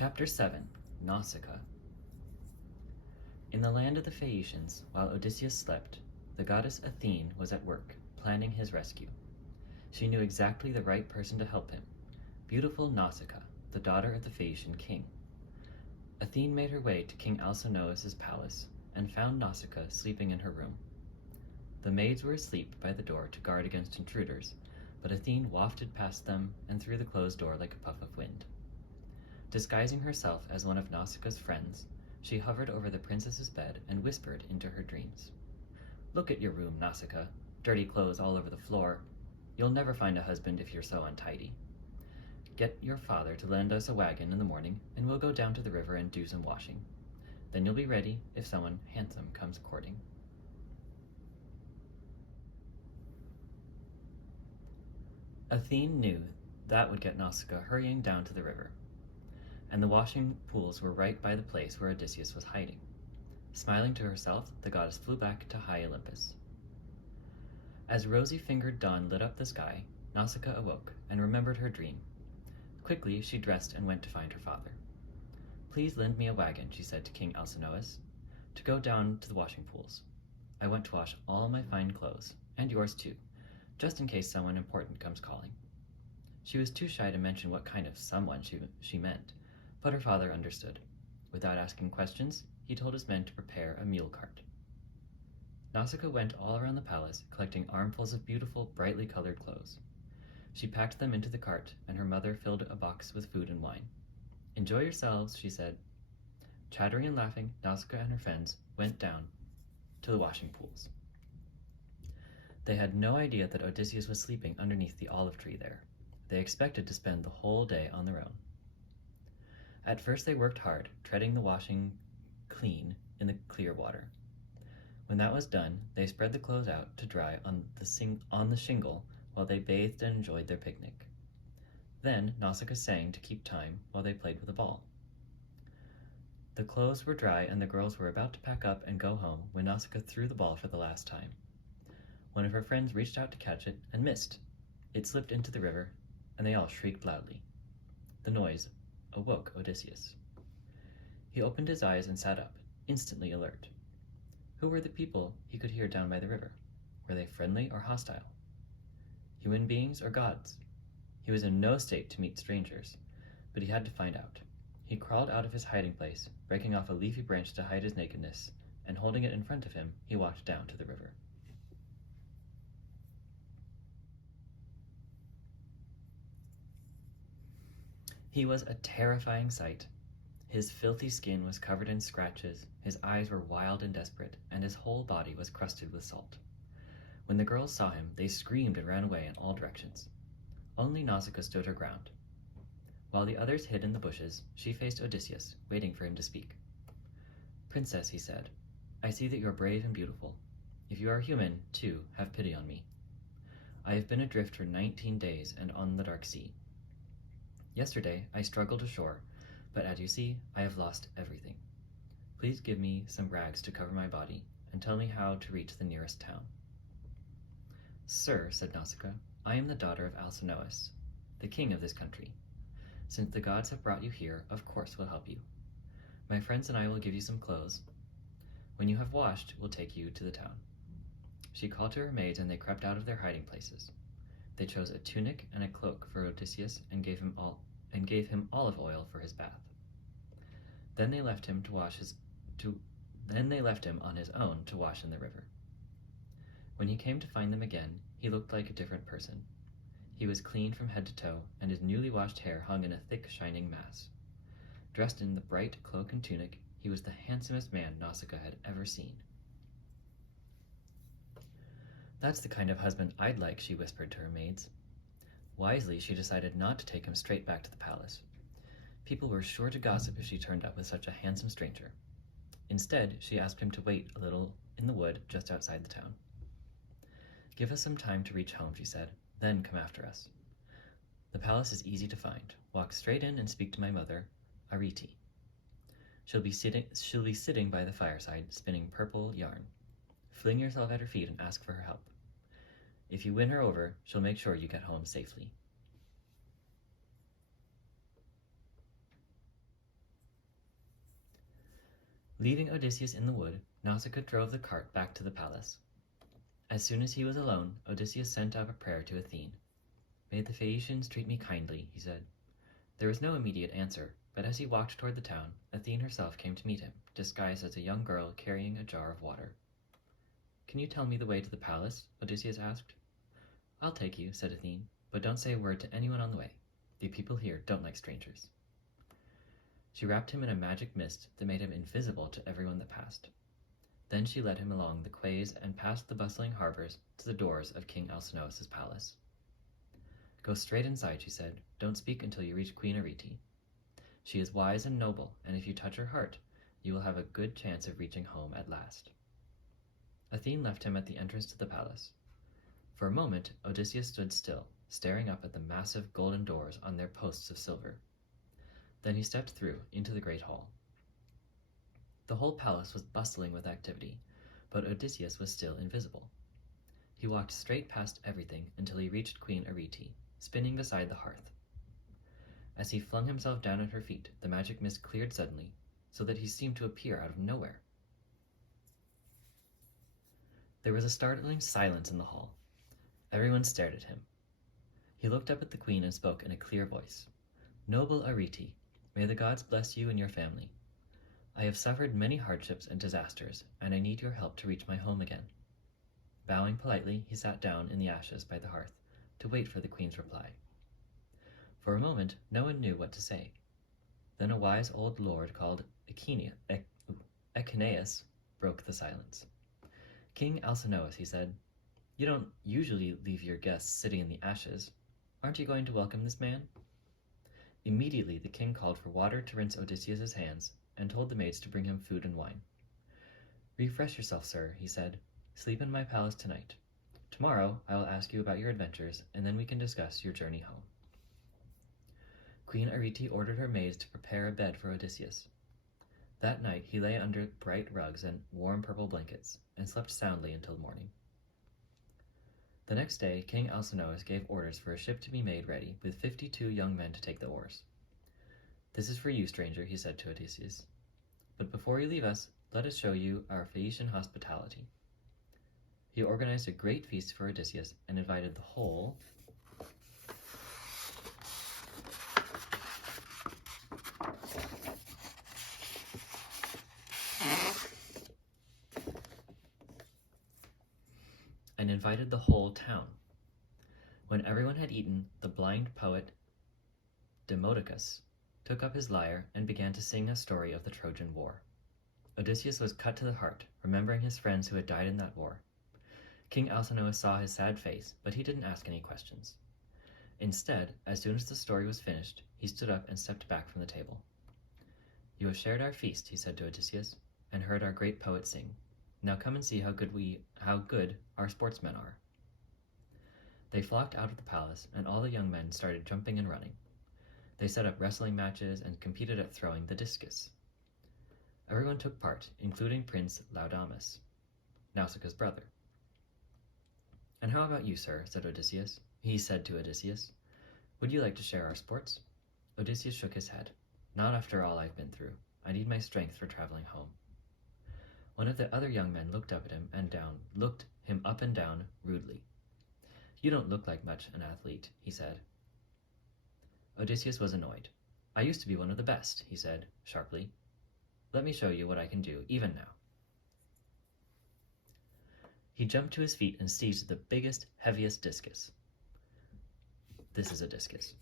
Chapter 7 Nausicaa. In the land of the Phaeacians, while Odysseus slept, the goddess Athene was at work, planning his rescue. She knew exactly the right person to help him, beautiful Nausicaa, the daughter of the Phaeacian king. Athene made her way to King Alcinous's palace and found Nausicaa sleeping in her room. The maids were asleep by the door to guard against intruders, but Athene wafted past them and through the closed door like a puff of wind. Disguising herself as one of Nausicaa's friends, she hovered over the princess's bed and whispered into her dreams. "Look at your room, Nausicaa. Dirty clothes all over the floor. You'll never find a husband if you're so untidy. Get your father to lend us a wagon in the morning, and we'll go down to the river and do some washing. Then you'll be ready if someone handsome comes courting." Athene knew that would get Nausicaa hurrying down to the river, and the washing pools were right by the place where Odysseus was hiding. Smiling to herself, the goddess flew back to high Olympus. As rosy-fingered dawn lit up the sky, Nausicaa awoke and remembered her dream. Quickly, she dressed and went to find her father. "Please lend me a wagon," she said to King Alcinous, "to go down to the washing pools. I want to wash all my fine clothes, and yours too, just in case someone important comes calling." She was too shy to mention what kind of someone she meant, but her father understood. Without asking questions, he told his men to prepare a mule cart. Nausicaa went all around the palace, collecting armfuls of beautiful, brightly colored clothes. She packed them into the cart, and her mother filled a box with food and wine. "Enjoy yourselves," she said. Chattering and laughing, Nausicaa and her friends went down to the washing pools. They had no idea that Odysseus was sleeping underneath the olive tree there. They expected to spend the whole day on their own. At first they worked hard, treading the washing clean in the clear water. When that was done, they spread the clothes out to dry on the shingle while they bathed and enjoyed their picnic. Then Nausicaa sang to keep time while they played with a ball. The clothes were dry and the girls were about to pack up and go home when Nausicaa threw the ball for the last time. One of her friends reached out to catch it and missed. It slipped into the river, and they all shrieked loudly. The noise awoke Odysseus. He opened his eyes and sat up, instantly alert. Who were the people he could hear down by the river? Were they friendly or hostile? Human beings or gods? He was in no state to meet strangers, but he had to find out. He crawled out of his hiding place, breaking off a leafy branch to hide his nakedness, and holding it in front of him, he walked down to the river. He was a terrifying sight. His filthy skin was covered in scratches, his eyes were wild and desperate, and his whole body was crusted with salt. When the girls saw him, they screamed and ran away in all directions. Only Nausicaa stood her ground. While the others hid in the bushes, she faced Odysseus, waiting for him to speak. "Princess," he said, "I see that you are brave and beautiful. If you are human, too, have pity on me. I have been adrift for 19 days and on the dark sea. Yesterday, I struggled ashore, but as you see, I have lost everything. Please give me some rags to cover my body, and tell me how to reach the nearest town." "Sir," said Nausicaa, "I am the daughter of Alcinous, the king of this country. Since the gods have brought you here, of course we'll help you. My friends and I will give you some clothes. When you have washed, we'll take you to the town." She called to her maids, and they crept out of their hiding places. They chose a tunic and a cloak for Odysseus and gave him olive oil for his bath. Then they left him on his own to wash in the river. When he came to find them again, he looked like a different person. He was clean from head to toe, and his newly washed hair hung in a thick, shining mass. Dressed in the bright cloak and tunic, he was the handsomest man Nausicaa had ever seen. "That's the kind of husband I'd like," she whispered to her maids. Wisely, she decided not to take him straight back to the palace. People were sure to gossip if she turned up with such a handsome stranger. Instead, she asked him to wait a little in the wood just outside the town. "Give us some time to reach home," she said, "then come after us. The palace is easy to find. Walk straight in and speak to my mother, Arete. She'll be sitting by the fireside, spinning purple yarn. Fling yourself at her feet and ask for her help. If you win her over, she'll make sure you get home safely." Leaving Odysseus in the wood, Nausicaa drove the cart back to the palace. As soon as he was alone, Odysseus sent up a prayer to Athene. "May the Phaeacians treat me kindly," he said. There was no immediate answer, but as he walked toward the town, Athene herself came to meet him, disguised as a young girl carrying a jar of water. "Can you tell me the way to the palace?" Odysseus asked. "I'll take you," said Athene, "but don't say a word to anyone on the way. The people here don't like strangers." She wrapped him in a magic mist that made him invisible to everyone that passed. Then she led him along the quays and past the bustling harbors to the doors of King Alcinous's palace. "Go straight inside," she said. "Don't speak until you reach Queen Arete. She is wise and noble, and if you touch her heart, you will have a good chance of reaching home at last." Athene left him at the entrance to the palace. For a moment, Odysseus stood still, staring up at the massive golden doors on their posts of silver. Then he stepped through into the great hall. The whole palace was bustling with activity, but Odysseus was still invisible. He walked straight past everything until he reached Queen Arete, spinning beside the hearth. As he flung himself down at her feet, the magic mist cleared suddenly, so that he seemed to appear out of nowhere. There was a startling silence in the hall. Everyone stared at him. He looked up at the queen and spoke in a clear voice. "Noble Arete, may the gods bless you and your family. I have suffered many hardships and disasters, and I need your help to reach my home again." Bowing politely, he sat down in the ashes by the hearth to wait for the queen's reply. For a moment, no one knew what to say. Then a wise old lord called Echeneus broke the silence. "King Alcinous," he said, "you don't usually leave your guests sitting in the ashes. Aren't you going to welcome this man?" Immediately the king called for water to rinse Odysseus's hands and told the maids to bring him food and wine. "Refresh yourself, sir," he said. "Sleep in my palace tonight. Tomorrow I will ask you about your adventures, and then we can discuss your journey home." Queen Arete ordered her maids to prepare a bed for Odysseus. That night he lay under bright rugs and warm purple blankets, and slept soundly until morning. The next day, King Alcinous gave orders for a ship to be made ready with 52 young men to take the oars. "This is for you, stranger," he said to Odysseus. "But before you leave us, let us show you our Phaeacian hospitality." He organized a great feast for Odysseus and invited the whole town. When everyone had eaten, the blind poet Demodocus took up his lyre and began to sing a story of the Trojan War. Odysseus was cut to the heart, remembering his friends who had died in that war. King Alcinous saw his sad face, but he didn't ask any questions. Instead, as soon as the story was finished, he stood up and stepped back from the table. "You have shared our feast," he said to Odysseus, "and heard our great poet sing. Now come and see how good our sportsmen are." They flocked out of the palace, and all the young men started jumping and running. They set up wrestling matches and competed at throwing the discus. Everyone took part, including Prince Laodamas, Nausicaa's brother. "And how about you, sir?" he said to Odysseus. "Would you like to share our sports?" Odysseus shook his head. "Not after all I've been through. I need my strength for traveling home." One of the other young men looked him up and down rudely. "You don't look like much an athlete," he said. Odysseus was annoyed. "I used to be one of the best," he said sharply. "Let me show you what I can do, even now." He jumped to his feet and seized the biggest, heaviest discus. This is a discus.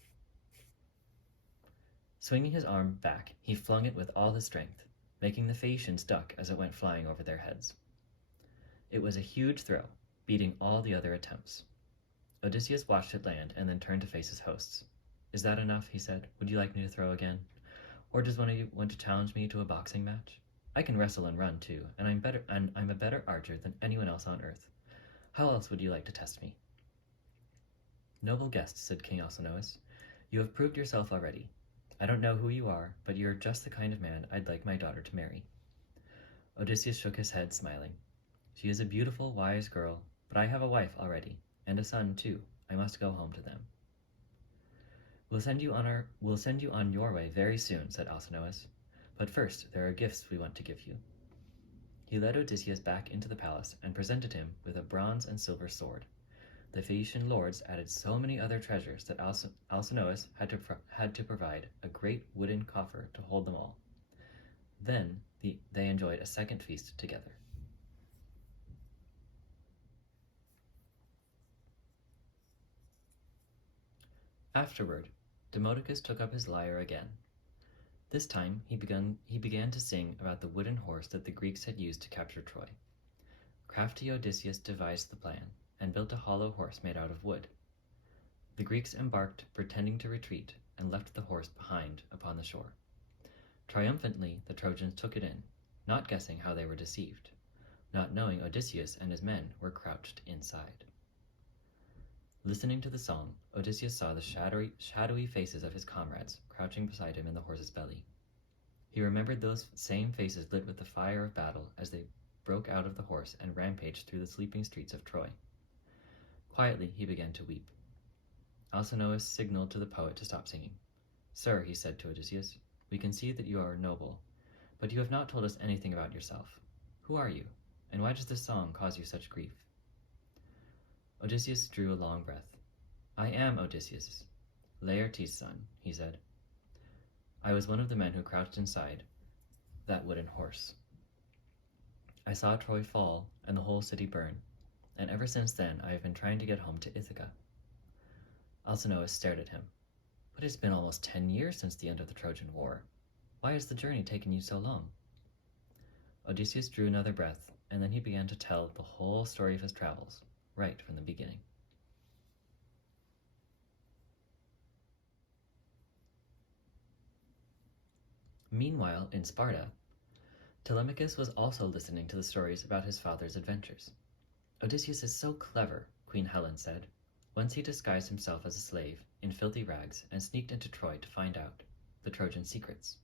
Swinging his arm back, he flung it with all his strength, making the Phaeacians duck as it went flying over their heads. It was a huge throw, beating all the other attempts. Odysseus watched it land and then turned to face his hosts. "Is that enough?" he said. "Would you like me to throw again? Or does one of you want to challenge me to a boxing match? I can wrestle and run too, and I'm a better archer than anyone else on earth. How else would you like to test me?" "Noble guest," said King Alcinous, "you have proved yourself already. I don't know who you are, but you're just the kind of man I'd like my daughter to marry." Odysseus shook his head, smiling. "She is a beautiful, wise girl, but I have a wife already, and a son too. I must go home to them." We'll send you on your way very soon," said Alcinous. But first, there are gifts we want to give you. He led Odysseus back into the palace and presented him with a bronze and silver sword. The Phaeacian lords added so many other treasures that Alcinous had to provide a great wooden coffer to hold them all. Then they enjoyed a second feast together. Afterward, Demodocus took up his lyre again. This time he began to sing about the wooden horse that the Greeks had used to capture Troy. Crafty Odysseus devised the plan and built a hollow horse made out of wood. The Greeks embarked, pretending to retreat, and left the horse behind upon the shore. Triumphantly, the Trojans took it in, not guessing how they were deceived, not knowing Odysseus and his men were crouched inside. Listening to the song, Odysseus saw the shadowy faces of his comrades crouching beside him in the horse's belly. He remembered those same faces lit with the fire of battle as they broke out of the horse and rampaged through the sleeping streets of Troy. Quietly, he began to weep. Alcinous signaled to the poet to stop singing. "Sir," he said to Odysseus, "we can see that you are noble, but you have not told us anything about yourself. Who are you, and why does this song cause you such grief?" Odysseus drew a long breath. "I am Odysseus, Laertes' son," he said. "I was one of the men who crouched inside that wooden horse. I saw Troy fall and the whole city burn, and ever since then I have been trying to get home to Ithaca." Alcinous stared at him. "But it's been almost 10 years since the end of the Trojan War. Why has the journey taken you so long?" Odysseus drew another breath, and then he began to tell the whole story of his travels, right from the beginning. Meanwhile, in Sparta, Telemachus was also listening to the stories about his father's adventures. "Odysseus is so clever," Queen Helen said. "Once he disguised himself as a slave in filthy rags and sneaked into Troy to find out the Trojan secrets."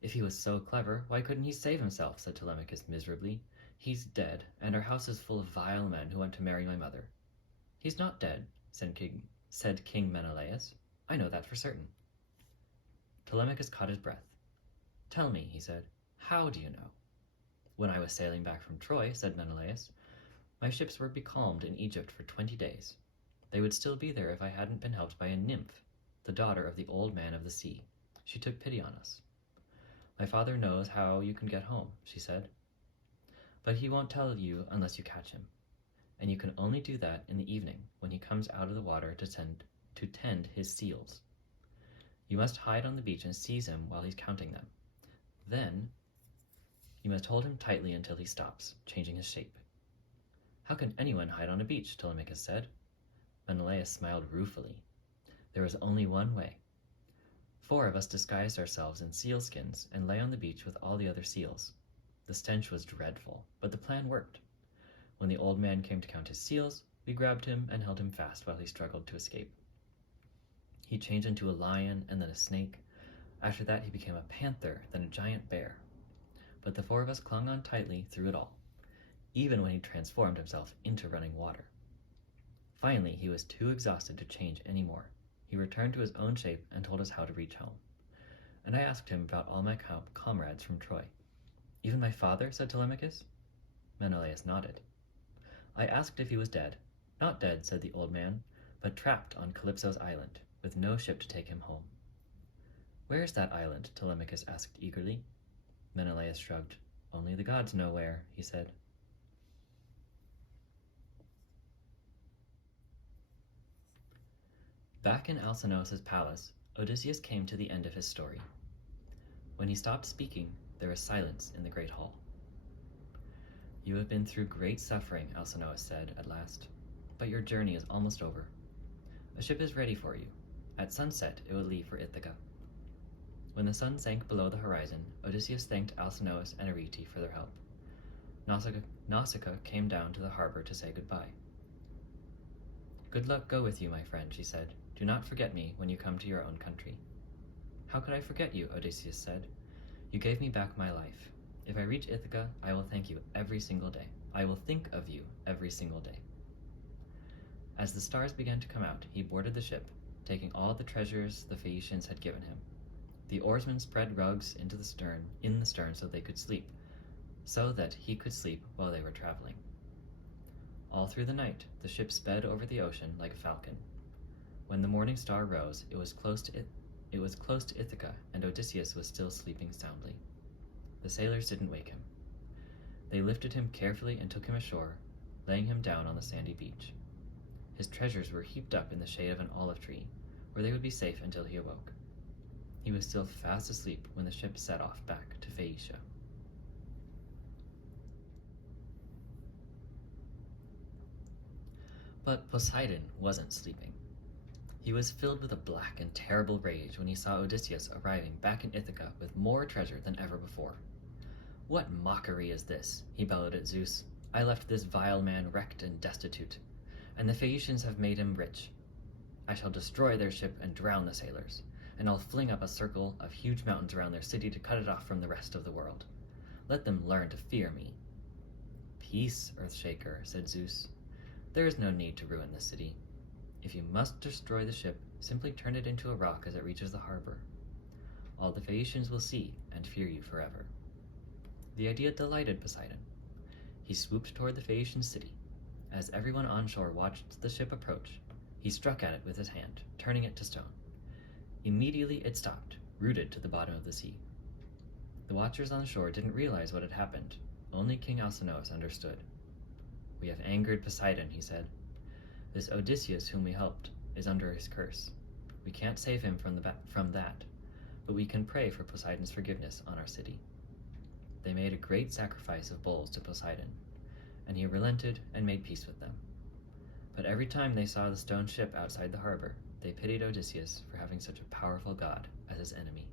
"If he was so clever, why couldn't he save himself?" said Telemachus miserably. "He's dead, and our house is full of vile men who want to marry my mother." "He's not dead," said King Menelaus. "I know that for certain." Telemachus caught his breath. "Tell me," he said, "how do you know?" "When I was sailing back from Troy," said Menelaus, "my ships were becalmed in Egypt for 20 days. They would still be there if I hadn't been helped by a nymph, the daughter of the old man of the sea. She took pity on us. 'My father knows how you can get home,' she said, 'but he won't tell you unless you catch him. And you can only do that in the evening when he comes out of the water to tend his seals. You must hide on the beach and seize him while he's counting them. Then you must hold him tightly until he stops, changing his shape.'" "How can anyone hide on a beach?" Telemachus said. Menelaus smiled ruefully. "There was only one way. 4 of us disguised ourselves in seal skins and lay on the beach with all the other seals. The stench was dreadful, but the plan worked. When the old man came to count his seals, we grabbed him and held him fast while he struggled to escape. He changed into a lion and then a snake. After that, he became a panther, then a giant bear. But the 4 of us clung on tightly through it all, even when he transformed himself into running water. Finally, he was too exhausted to change any more. He returned to his own shape and told us how to reach home. And I asked him about all my comrades from Troy." "Even my father?" said Telemachus. Menelaus nodded. "I asked if he was dead. 'Not dead,' said the old man, 'but trapped on Calypso's island, with no ship to take him home.'" "Where's that island?" Telemachus asked eagerly. Menelaus shrugged. "Only the gods know where," he said. Back in Alcinous's palace, Odysseus came to the end of his story. When he stopped speaking, there was silence in the great hall. "You have been through great suffering," Alcinous said at last, "but your journey is almost over. A ship is ready for you. At sunset, it will leave for Ithaca." When the sun sank below the horizon, Odysseus thanked Alcinous and Arete for their help. Nausicaa came down to the harbor to say goodbye. "Good luck go with you, my friend," she said. "Do not forget me when you come to your own country." "How could I forget you?" Odysseus said. "You gave me back my life. If I reach Ithaca, I will thank you every single day. I will think of you every single day." As the stars began to come out, he boarded the ship, taking all the treasures the Phaeacians had given him. The oarsmen spread rugs in the stern so that he could sleep while they were traveling. All through the night, the ship sped over the ocean like a falcon. When the morning star rose, it was close to Ithaca, and Odysseus was still sleeping soundly. The sailors didn't wake him. They lifted him carefully and took him ashore, laying him down on the sandy beach. His treasures were heaped up in the shade of an olive tree, where they would be safe until he awoke. He was still fast asleep when the ship set off back to Phaeacia. But Poseidon wasn't sleeping. He was filled with a black and terrible rage when he saw Odysseus arriving back in Ithaca with more treasure than ever before. "What mockery is this?" he bellowed at Zeus. "I left this vile man wrecked and destitute, and the Phaeacians have made him rich. I shall destroy their ship and drown the sailors, and I'll fling up a circle of huge mountains around their city to cut it off from the rest of the world. Let them learn to fear me." "Peace, Earthshaker," said Zeus. "There is no need to ruin the city. If you must destroy the ship, simply turn it into a rock as it reaches the harbor. All the Phaeacians will see and fear you forever." The idea delighted Poseidon. He swooped toward the Phaeacian city. As everyone on shore watched the ship approach, he struck at it with his hand, turning it to stone. Immediately it stopped, rooted to the bottom of the sea. The watchers on the shore didn't realize what had happened. Only King Alcinous understood. "We have angered Poseidon," he said. "This Odysseus whom we helped is under his curse. We can't save him from that, but we can pray for Poseidon's forgiveness on our city." They made a great sacrifice of bulls to Poseidon, and he relented and made peace with them. But every time they saw the stone ship outside the harbor, they pitied Odysseus for having such a powerful god as his enemy.